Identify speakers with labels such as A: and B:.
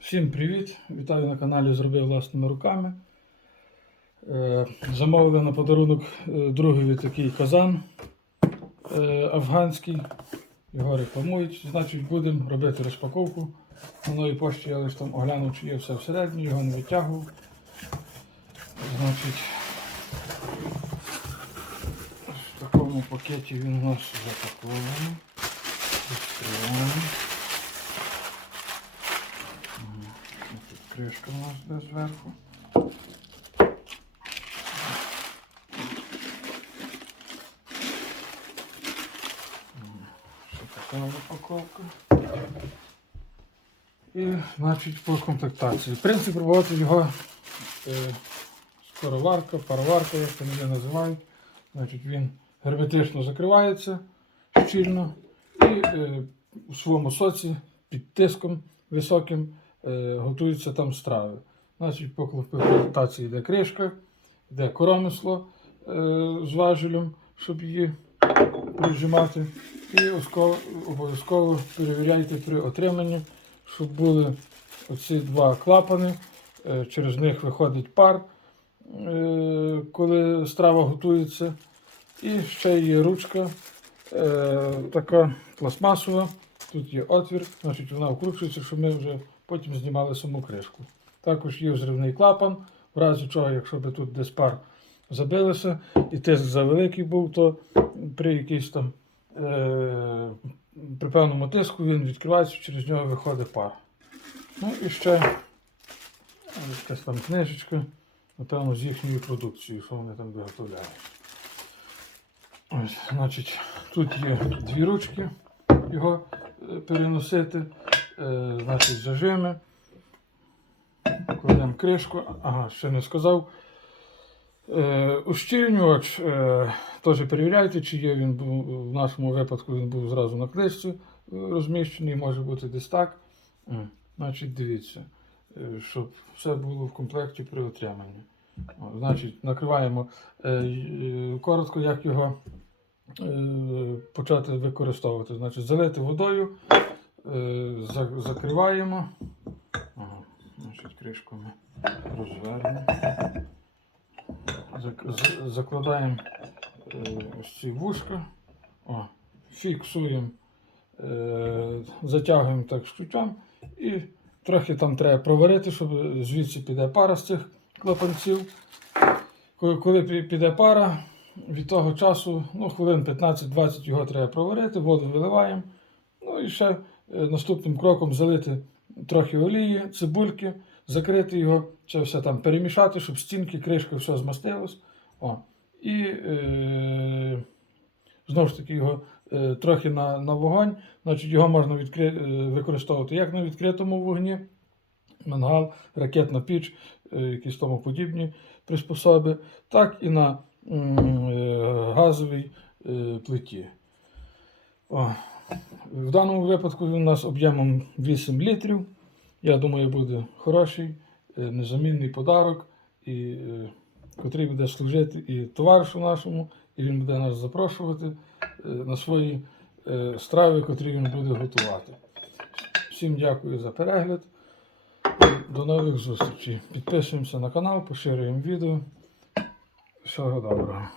A: Всім привіт! Вітаю на каналі Зробив власними руками. Е, Замовили на подарунок е, другові такий казан е, афганський. Його рекламують. Значить, будемо робити розпаковку. На новій пошті я лише там оглянув, чи є все всередині, його не витягував. Значить, в такому пакеті він у нас запакований. Відкриваємо. Тут кришка у нас де зверху. Ще така упаковка. І, значить, по комплектації. Принцип роботи його е, скороварка, пароварка, як там її називають. Значить, він герметично закривається щільно і е, у своєму соці під тиском високим е, готуються там страви. Значить, по комплектації йде кришка, йде коромисло е, з важелем, щоб її прижимати. І обов'язково перевіряйте при отриманні, щоб були оці два клапани, е, через них виходить пар, коли страва готується. І ще є ручка така пластмасова. Тут є отвір, значить вона вкручується, щоб ми вже потім знімали саму кришку. Також є взривний клапан, в разі чого, якщо би тут десь пар забилося і тиск завеликий був, то при якійсь там е, при певному тиску він відкривається, через нього виходить пар. Ну і ще е, якась там книжечка, напевно, з їхньою продукцією, що вони там виготовляють. Ось, значить, тут є дві ручки його е, переносити, значить, зажими. Кладемо кришку. Ага, ще не сказав. Е, ущільнювач е, теж перевіряйте, чи є він був в нашому випадку він був зразу на книжці е, розміщений, може бути десь так. М, Значить, дивіться, е, щоб все було в комплекті при отриманні. О, Значить, накриваємо е, е, коротко, як його е, почати використовувати. Значить, залити водою, е, закриваємо. Ага, значить, кришку ми розвернемо. Закладаємо е, ось ці вушка, О, фіксуємо, е, затягуємо так штучком і трохи там треба проварити, щоб звідси піде пара з цих клапанців. Коли, піде пара, від того часу, ну, хвилин 15-20 його треба проварити, воду виливаємо. Ну і ще е, наступним кроком залити трохи олії, цибульки, закрити його, це все там перемішати, щоб стінки, кришка, все змастилось. О. І е, знову ж таки його е, трохи на, на вогонь. Значить, його можна відкри... е, використовувати як на відкритому вогні, мангал, ракетна піч, е, якісь тому подібні приспособи, так і на е, газовій е, плиті. О. В даному випадку він у нас об'ємом 8 літрів. Я думаю, буде хороший, е, незамінний подарок, і, е, котрий буде служити і товаришу нашому, і він буде нас запрошувати е, на свої страви, котрі він буде готувати. Всім дякую за перегляд. До нових зустрічей. Підписуємося на канал, поширюємо відео. Всього доброго.